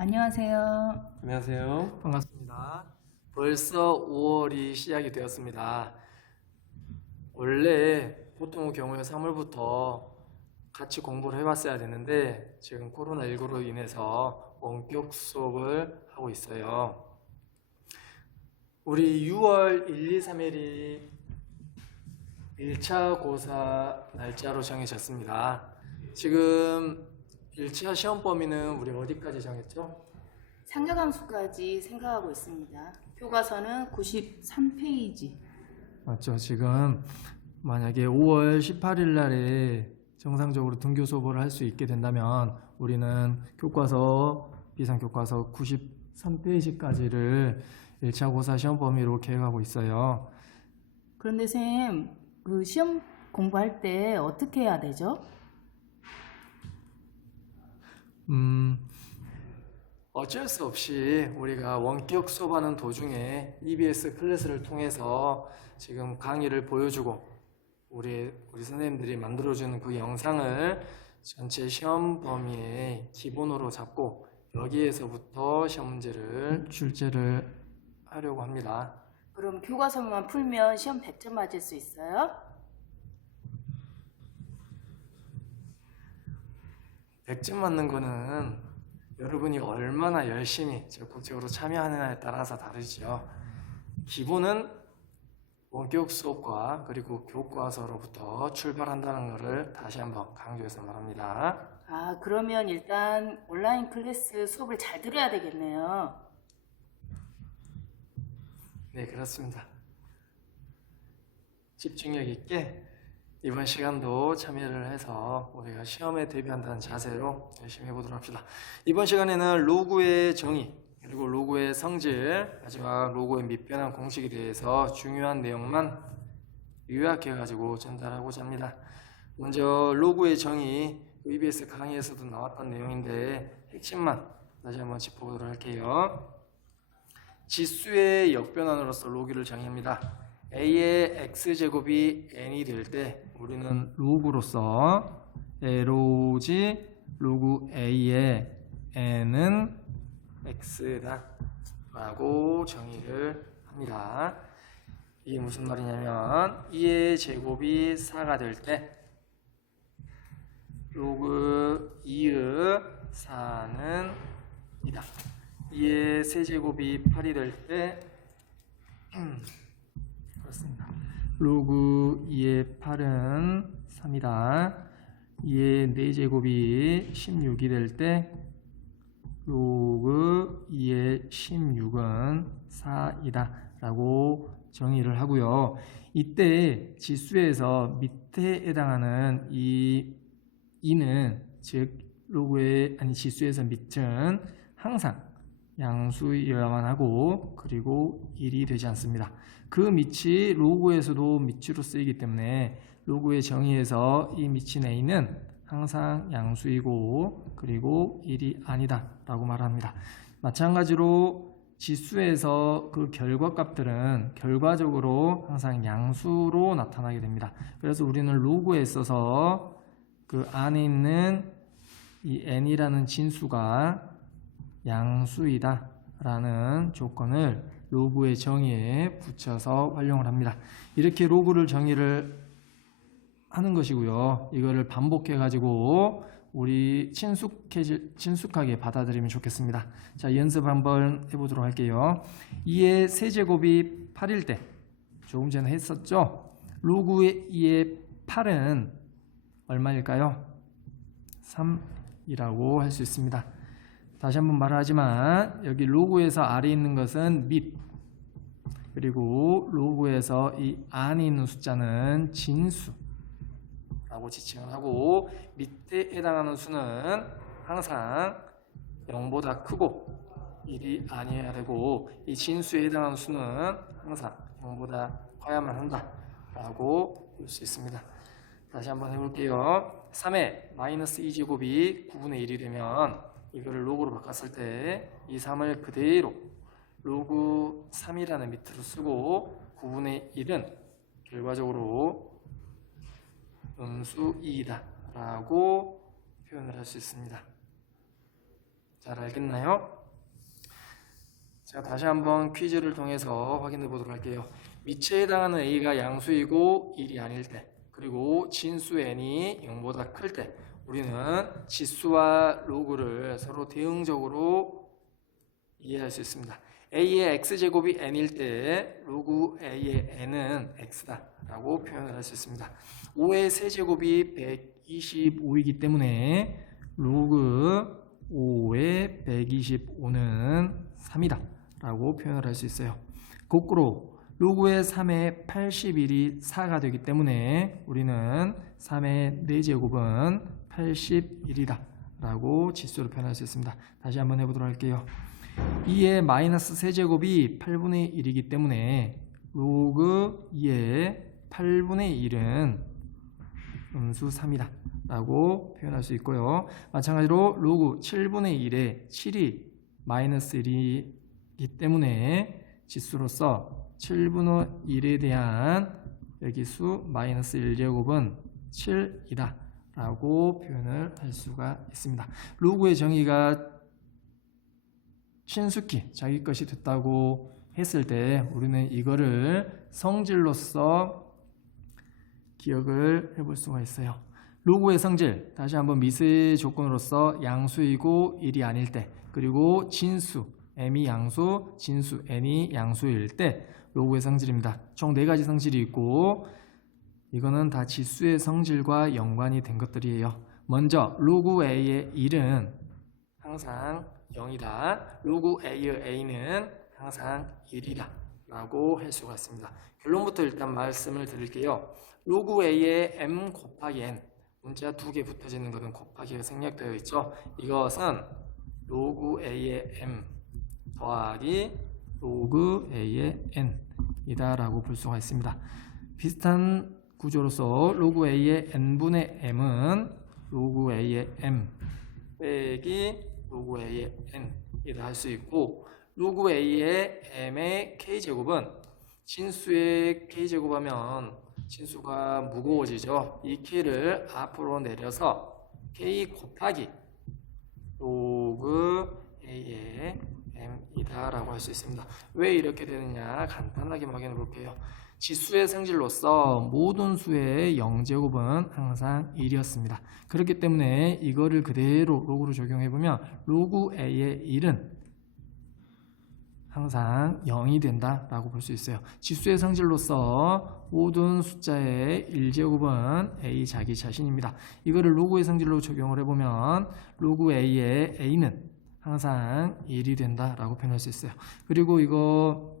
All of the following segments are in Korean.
안녕하세요. 안녕하세요. 반갑습니다. 벌써 5월이 시작이 되었습니다. 원래 보통의 경우에 3월부터 같이 공부를 해봤어야 되는데 지금 코로나19로 인해서 원격 수업을 하고 있어요. 우리 6월 1, 2, 3일이 1차 고사 날짜로 정해졌습니다. 지금 1차 시험 범위는 우리 어디까지 정했죠? 상가함수까지 생각하고 있습니다. 교과서는 93페이지. 맞죠. 지금 만약에 5월 18일 날에 정상적으로 등교 수업을 할 수 있게 된다면 우리는 교과서, 비상교과서 93페이지까지를 1차 고사 시험 범위로 계획하고 있어요. 그런데 쌤, 그 시험 공부할 때 어떻게 해야 되죠? 어쩔 수 없이 우리가 원격 수업하는 도중에 EBS 클래스를 통해서 지금 강의를 보여주고 우리 선생님들이 만들어주는 그 영상을 전체 시험 범위의 기본으로 잡고 여기에서부터 시험 문제를 출제를 하려고 합니다. 그럼 교과서만 풀면 시험 100점 맞을 수 있어요? 100점 맞는 거는 여러분이 얼마나 열심히 적극적으로 참여하느냐에 따라서 다르죠. 기본은 원격 수업과 그리고 교과서로부터 출발한다는 것을 다시 한번 강조해서 말합니다. 아, 그러면 일단 온라인 클래스 수업을 잘 들어야 되겠네요. 네, 그렇습니다. 집중력 있게 이번 시간도 참여를 해서 우리가 시험에 대비한다는 자세로 열심히 해보도록 합시다. 이번 시간에는 로그의 정의, 그리고 로그의 성질, 마지막 로그의 밑변환 공식에 대해서 중요한 내용만 요약해가지고 전달하고자 합니다. 먼저 로그의 정의, EBS 강의에서도 나왔던 내용인데 핵심만 다시 한번 짚어보도록 할게요. 지수의 역변환으로서 로그를 정의합니다. a의 x제곱이 n이 될 때 우리는 로그로서 LOG 로그 a의 n은 x다 라고 정의를 합니다. 이게 무슨 말이냐면 2의 제곱이 4가 될 때 로그 2의 4는 2다. 2의 세제곱이 8이 될 때 그렇습니다. 로그 2의 8은 3이다. 2의 4제곱이 16이 될 때 로그 2의 16은 4이다 라고 정의를 하고요. 이때 지수에서 밑에 해당하는 이 2는 즉 로그의 지수에서 밑은 항상 양수여야만 하고 그리고 1이 되지 않습니다. 그 밑이 로그에서도 밑으로 쓰이기 때문에 로그의 정의에서 이 밑인 a는 항상 양수이고 그리고 1이 아니다 라고 말합니다. 마찬가지로 지수에서 그 결과값들은 결과적으로 항상 양수로 나타나게 됩니다. 그래서 우리는 로그에 있어서 그 안에 있는 이 n이라는 진수가 양수이다 라는 조건을 로그의 정의에 붙여서 활용을 합니다. 이렇게 로그를 정의를 하는 것이고요. 이거를 반복해 가지고 우리 친숙하게 받아들이면 좋겠습니다. 자, 연습 한번 해보도록 할게요. 2의 세제곱이 8일 때 조금 전에 했었죠. 로그 2의 8은 얼마일까요? 3이라고 할 수 있습니다. 다시 한번 말하지만 여기 로그에서 아래에 있는 것은 밑, 그리고 로그에서 이 안에 있는 숫자는 진수라고 지칭을 하고 밑에 해당하는 수는 항상 0보다 크고 1이 아니어야 되고 이 진수에 해당하는 수는 항상 0보다 커야만 한다 라고 볼 수 있습니다. 다시 한번 해볼게요. 3의 마이너스 2제곱이 9분의 1이 되면 이거를 로그로 바꿨을 때 이 3을 그대로 로그 3이라는 밑으로 쓰고 9분의 1은 결과적으로 음수 2이다 라고 표현을 할 수 있습니다. 잘 알겠나요? 자, 다시 한번 퀴즈를 통해서 확인해 보도록 할게요. 미치에 해당하는 a가 양수이고 1이 아닐 때, 그리고 진수 n이 0보다 클 때 우리는 지수와 로그를 서로 대응적으로 이해할 수 있습니다. a의 x제곱이 n일 때 로그 a의 n은 x다 라고 표현을 할 수 있습니다. 5의 세제곱이 125이기 때문에 로그 5의 125는 3이다 라고 표현을 할 수 있어요. 거꾸로 로그의 3의 81이 4가 되기 때문에 우리는 3의 4제곱은 81이다 라고 지수로 표현할 수 있습니다. 다시 한번 해보도록 할게요. 2의 마이너스 세제곱이 8분의 1이기 때문에 로그 2의 8분의 1은 음수 3이다 라고 표현할 수 있고요. 마찬가지로 로그 7분의 1에 7이 마이너스 1이기 때문에 지수로서 7분의 1에 대한 여기 수 마이너스 1제곱은 7이다 라고 표현을 할 수가 있습니다. 로그의 정의가 친숙히 자기 것이 됐다고 했을 때 우리는 이거를 성질로서 기억을 해볼 수가 있어요. 로그의 성질, 다시 한번 미세 조건으로서 양수이고 1이 아닐 때, 그리고 진수, m이 양수, 진수, n이 양수일 때 로그의 성질입니다. 총 4가지 성질이 있고 이거는 다 지수의 성질과 연관이 된 것들이에요. 먼저 로그 a의 1은 항상 0이다. 로그 a의 a는 항상 1이다 라고 할 수가 있습니다. 결론부터 일단 말씀을 드릴게요. 로그 a의 m 곱하기 n, 문자 2개 붙어지는 것은 곱하기가 생략되어 있죠. 이것은 로그 a의 m 더하기 로그 a의 n 이다 라고 볼 수가 있습니다. 비슷한 구조로서 로그 a의 n분의 m은 로그 a의 m 빼기 로그 a의 n 이다 할 수 있고, 로그 a의 m의 k제곱은 진수의 k제곱하면 진수가 무거워지죠. 이 k를 앞으로 내려서 k 곱하기 로그 a의 m이다 라고 할 수 있습니다. 왜 이렇게 되느냐 간단하게 확인해 볼게요. 지수의 성질로서 모든 수의 0제곱은 항상 1이었습니다. 그렇기 때문에 이거를 그대로 로그로 적용해 보면 로그 a의 1은 항상 0이 된다 라고 볼 수 있어요. 지수의 성질로서 모든 숫자의 1제곱은 a 자기 자신입니다. 이거를 로그의 성질로 적용을 해보면 로그 a의 a는 항상 1이 된다 라고 표현할 수 있어요. 그리고 이거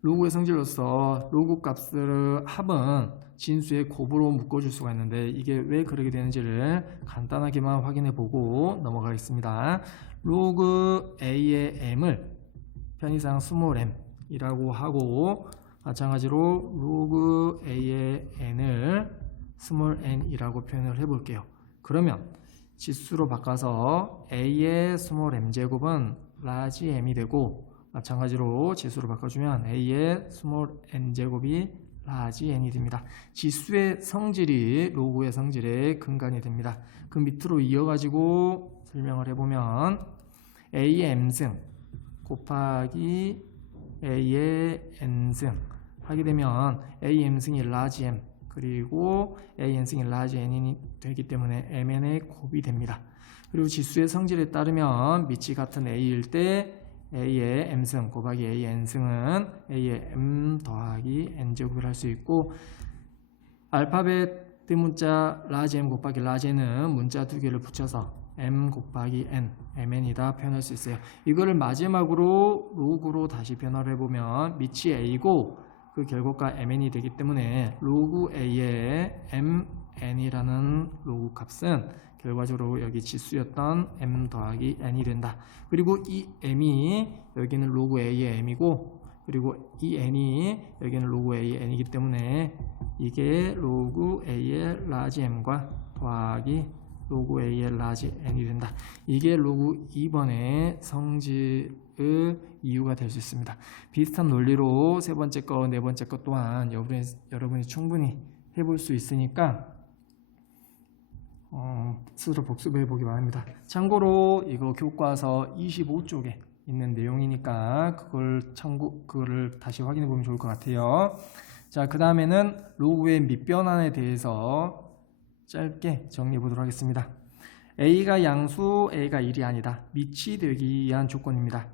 로그의 성질로서 로그 값을 합은 진수의 곱으로 묶어줄 수가 있는데 이게 왜 그렇게 되는지를 간단하게만 확인해 보고 넘어가겠습니다. 로그 a의 m을 편의상 스몰 m 이라고 하고, 마찬가지로 로그 a의 n을 스몰 n 이라고 표현을 해 볼게요. 그러면 지수로 바꿔서 a의 스몰 m 제곱은 라지 m이 되고, 마찬가지로 지수로 바꿔주면 a의 스몰 n 제곱이 라지 n이 됩니다. 지수의 성질이 로그의 성질의 근간이 됩니다. 그 밑으로 이어가지고 설명을 해보면 a의 m승 곱하기 a의 n승 하게 되면 a m승이 라지 m 그리고 a n승이 라지 n이 되기 때문에 mn의 곱이 됩니다. 그리고 지수의 성질에 따르면 밑이 같은 a일 때 a의 m승 곱하기 a의 n승은 a의 m 더하기 n제곱을 할 수 있고, 알파벳 대문자 라지 m 곱하기 라지 n은 문자 2개를 붙여서 m 곱하기 n, mn이다 표현할 수 있어요. 이거를 마지막으로 로그로 다시 변화를 해보면 밑이 a고 그 결과가 mn이 되기 때문에 로그 a의 mn이라는 로그 값은 결과적으로 여기 지수였던 m 더하기 n이 된다. 그리고 이 m이 여기는 로그 a의 m이고, 그리고 이 n이 여기는 로그 a의 n이기 때문에 이게 로그 a의 라지 m과 더하기 로그 a의 라지 n이 된다. 이게 로그 2번의 성질의 이유가 될 수 있습니다. 비슷한 논리로 세 번째 거, 네 번째 것 또한 여러분이 충분히 해볼 수 있으니까 스스로 복습해 보기 바랍니다. 참고로 이거 교과서 25쪽에 있는 내용이니까 그거를 다시 확인해 보면 좋을 것 같아요. 자, 그 다음에는 로그의 밑변환에 대해서 짧게 정리해 보도록 하겠습니다. A가 양수, A가 1이 아니다. 밑이 되기 위한 조건입니다.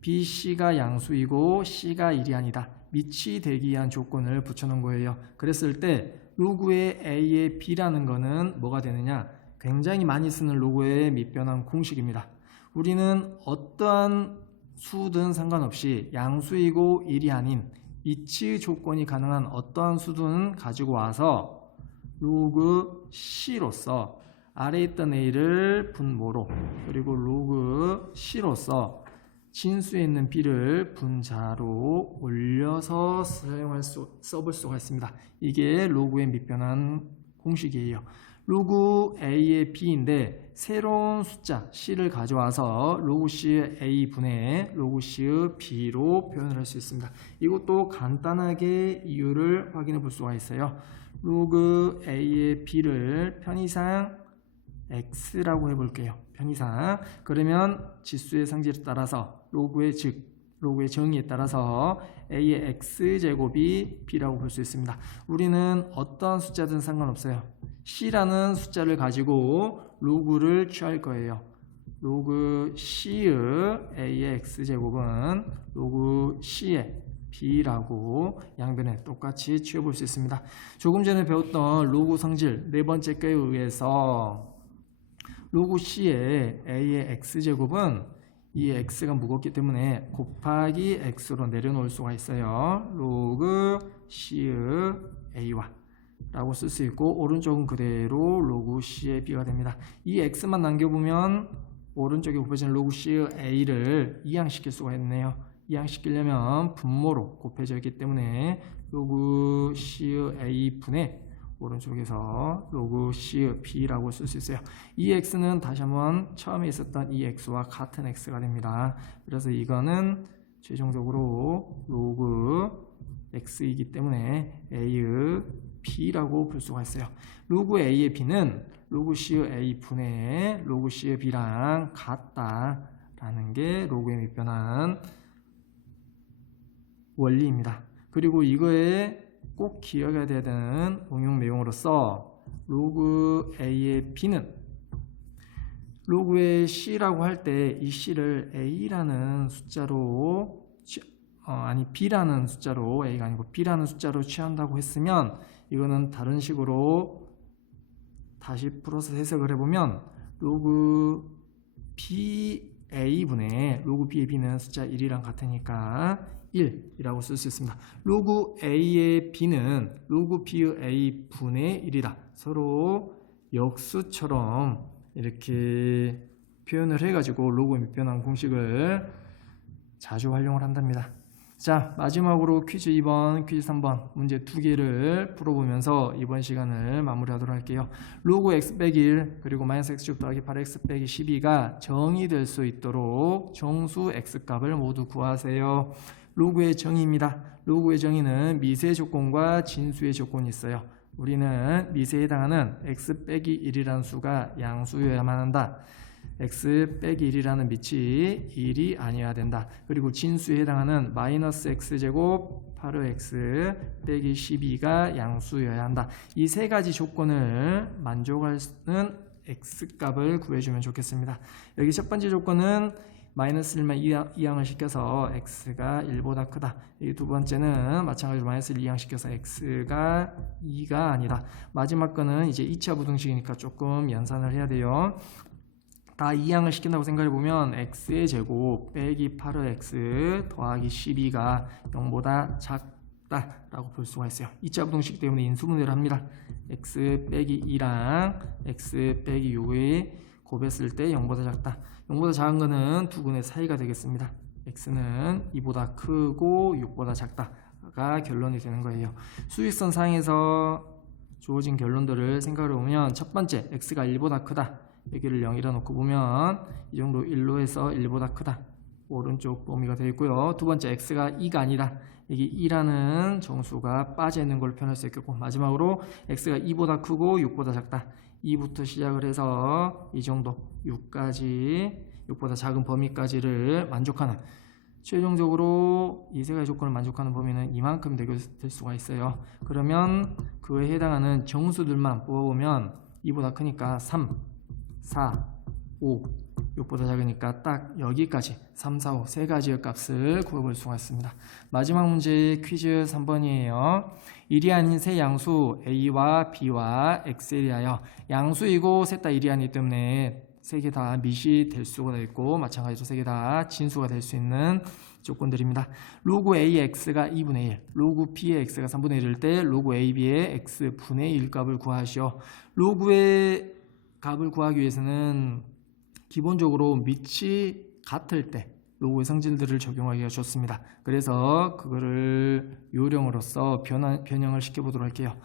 B, C가 양수이고 C가 1이 아니다. 밑이 되기 위한 조건을 붙여놓은 거예요. 그랬을 때 로그의 A의 B라는 거는 뭐가 되느냐? 굉장히 많이 쓰는 로그의 밑변환 공식입니다. 우리는 어떠한 수든 상관없이 양수이고 1이 아닌 이치 조건이 가능한 어떠한 수든 가지고 와서 로그 C로서 아래에 있던 A를 분모로 그리고 로그 C로서 진수에 있는 B를 분자로 올려서 써볼 수가 있습니다. 이게 로그의 밑변환 공식이에요. 로그 A의 B인데 새로운 숫자 C를 가져와서 로그 C의 A분의 로그 C의 B로 표현을 할 수 있습니다. 이것도 간단하게 이유를 확인해 볼 수가 있어요. 로그 A의 B를 편의상 X라고 해볼게요. 편의상. 그러면 지수의 성질에 따라서 로그의 정의에 따라서 A의 X제곱이 B라고 볼 수 있습니다. 우리는 어떤 숫자든 상관없어요. C라는 숫자를 가지고 로그를 취할 거예요. 로그 C의 A의 X제곱은 로그 C의 B라고 양변에 똑같이 취해볼 수 있습니다. 조금 전에 배웠던 로그 성질 네 번째 거에 의해서 로그 C의 A의 X제곱은 이 X가 무겁기 때문에 곱하기 X로 내려놓을 수가 있어요. 로그 C의 A와 라고 쓸 수 있고 오른쪽은 그대로 로그 C의 B가 됩니다. 이 X만 남겨보면 오른쪽에 곱해지는 로그 C의 A를 이항시킬 수가 있네요. 이항시키려면 분모로 곱해져 있기 때문에 로그 C의 A분의 오른쪽에서 로그 C의 B라고 쓸 수 있어요. 이 X는 다시 한번 처음에 있었던 이 X와 같은 X가 됩니다. 그래서 이거는 최종적으로 로그 X이기 때문에 A의 B라고 볼 수가 있어요. 로그 A의 B는 로그 C의 A분의 로그 C의 B랑 같다라는 게 로그의 밑변환 원리입니다. 그리고 이거에 꼭 기억해야 되는 응용 내용으로서 로그 A의 B는 로그의 C라고 할 때 이 C를 A라는 숫자로 B라는 숫자로 A가 아니고 B라는 숫자로 취한다고 했으면 이거는 다른 식으로 다시 풀어서 해석을 해보면 로그 BA분의 로그 B의 B는 숫자 1이랑 같으니까 1이라고 쓸 수 있습니다. 로그 A의 B는 로그 B의 A분의 1이다. 서로 역수처럼 이렇게 표현을 해가지고 로그 밑변환 공식을 자주 활용을 한답니다. 자, 마지막으로 퀴즈 2번, 퀴즈 3번 문제 2개를 풀어보면서 이번 시간을 마무리하도록 할게요. 로그 x 빼기 1 그리고 마이너스 x축 더하기 8x 빼기 12가 정의될 수 있도록 정수 x값을 모두 구하세요. 로그의 정의입니다. 로그의 정의는 미세 조건과 진수의 조건이 있어요. 우리는 미세에 해당하는 x 빼기 1이라는 수가 양수여야만 한다. x 빼기 1이라는 밑이 1이 아니어야 된다. 그리고 진수에 해당하는 마이너스 x제곱 8의 x 빼기 12가 양수여야 한다. 이 세 가지 조건을 만족하는 x값을 구해주면 좋겠습니다. 여기 첫 번째 조건은 마이너스 1만 이항을 시켜서 x가 1보다 크다. 이 두 번째는 마찬가지로 마이너스 1 이항시켜서 x가 2가 아니다. 마지막 거는 이제 2차 부등식이니까 조금 연산을 해야 돼요. 다 이항을 시킨다고 생각해보면 x의 제곱 빼기 8의 x 더하기 12가 0보다 작다라고 볼 수가 있어요. 2차 부등식 때문에 인수분해를 합니다. x 빼기 2랑 x 빼기 6이 곱했을 때 0보다 작다. 0보다 작은 거는 두 근의 사이가 되겠습니다. x는 2보다 크고 6보다 작다가 결론이 되는 거예요. 수직선 상에서 주어진 결론들을 생각해 보면 첫 번째 x가 1보다 크다. 여기를 0이라 놓고 보면 이 정도 1로 해서 1보다 크다. 오른쪽 범위가 되어 있고요. 두 번째 x가 2가 아니라 여기 2라는 정수가 빠져 있는 걸 표현할 수 있겠고 마지막으로 x가 2보다 크고 6보다 작다. 2부터 시작을 해서 이 정도 6까지 6보다 작은 범위까지를 만족하는 최종적으로 이 세 가지 조건을 만족하는 범위는 이만큼 될 수가 있어요. 그러면 그에 해당하는 정수들만 뽑아보면 2보다 크니까 3, 4, 5, 6보다 작으니까 딱 여기까지 3, 4, 5 세 가지의 값을 구해볼 수가 있습니다. 마지막 문제 퀴즈 3번이에요. 일이 아닌 세 양수 A와 B와 X에 대하여 양수이고 셋 다 일이 아니기 때문에 세 개 다 밑이 될 수가 있고 마찬가지로 세 개 다 진수가 될 수 있는 조건들입니다. 로그 AX가 2분의 1, 로그 B의 X가 3분의 1일 때 로그 AB의 X분의 1 값을 구하시오. 로그의 값을 구하기 위해서는 기본적으로 밑이 같을 때 로그의 성질들을 적용하기가 좋습니다. 그래서 그거를 요령으로서 변형을 시켜보도록 할게요.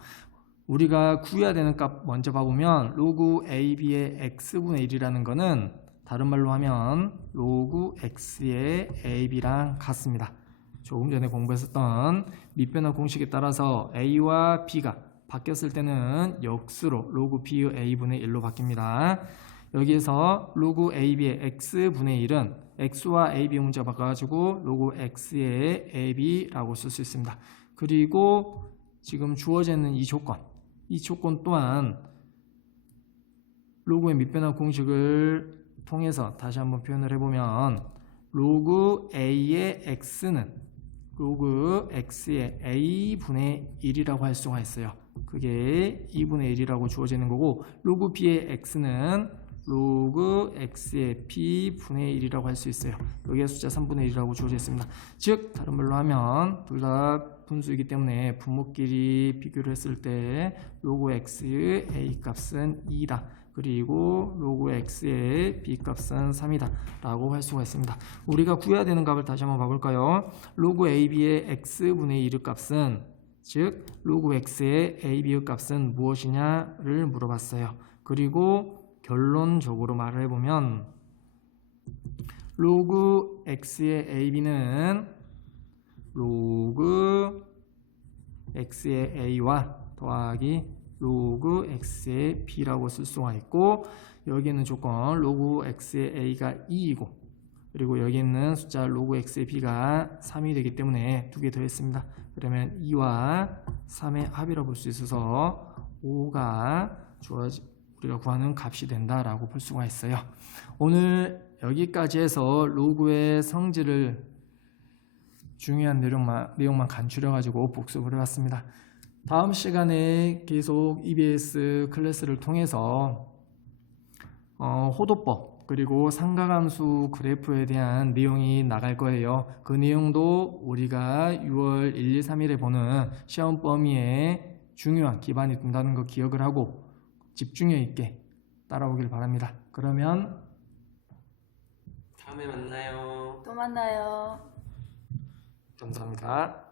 우리가 구해야 되는 값 먼저 봐보면 로그 AB의 X분의 1이라는 거는 다른 말로 하면 로그 X의 AB랑 같습니다. 조금 전에 공부했었던 밑변화 공식에 따라서 A와 B가 바뀌었을 때는 역수로 로그 B의 A분의 1로 바뀝니다. 여기에서 로그 AB의 X분의 1은 X와 AB 문자 바꿔가지고 로그 X의 AB라고 쓸 수 있습니다. 그리고 지금 주어져 있는 이 조건 또한 로그의 밑변화 공식을 통해서 다시 한번 표현을 해보면 로그 A의 X는 로그 X의 A분의 1이라고 할 수가 있어요. 그게 2분의 1이라고 주어지는 거고 로그 B의 X는 로그 X의 B분의 1이라고 할 수 있어요. 여기에 숫자 3분의 1이라고 주어져 있습니다. 즉 다른 말로 하면 둘 다 분수이기 때문에 분모끼리 비교를 했을 때 로그 X의 A 값은 2다. 그리고 로그 X의 B 값은 3이다 라고 할 수가 있습니다. 우리가 구해야 되는 값을 다시 한번 봐볼까요? 로그 AB의 X분의 1의 값은 즉 로그 X의 AB의 값은 무엇이냐를 물어봤어요. 그리고 결론적으로 말을 해보면 로그 X의 AB는 로그 X의 A와 더하기 로그 X의 B라고 쓸 수가 있고 여기 있는 조건 로그 X의 A가 2이고 그리고 여기 있는 숫자 로그 X의 B가 3이 되기 때문에 두 개 더했습니다. 그러면 2와 3의 합이라고 볼 수 있어서 5가 우리가 구하는 값이 된다라고 볼 수가 있어요. 오늘 여기까지 해서 로그의 성질을 중요한 내용만 간추려가지고 복습을 해봤습니다. 다음 시간에 계속 EBS 클래스를 통해서 호도법 그리고 상가함수 그래프에 대한 내용이 나갈 거예요. 그 내용도 우리가 6월 1, 2, 3일에 보는 시험 범위에 중요한 기반이 된다는 거 기억을 하고 집중력 있게 따라오길 바랍니다. 그러면 다음에 만나요. 또 만나요. 감사합니다.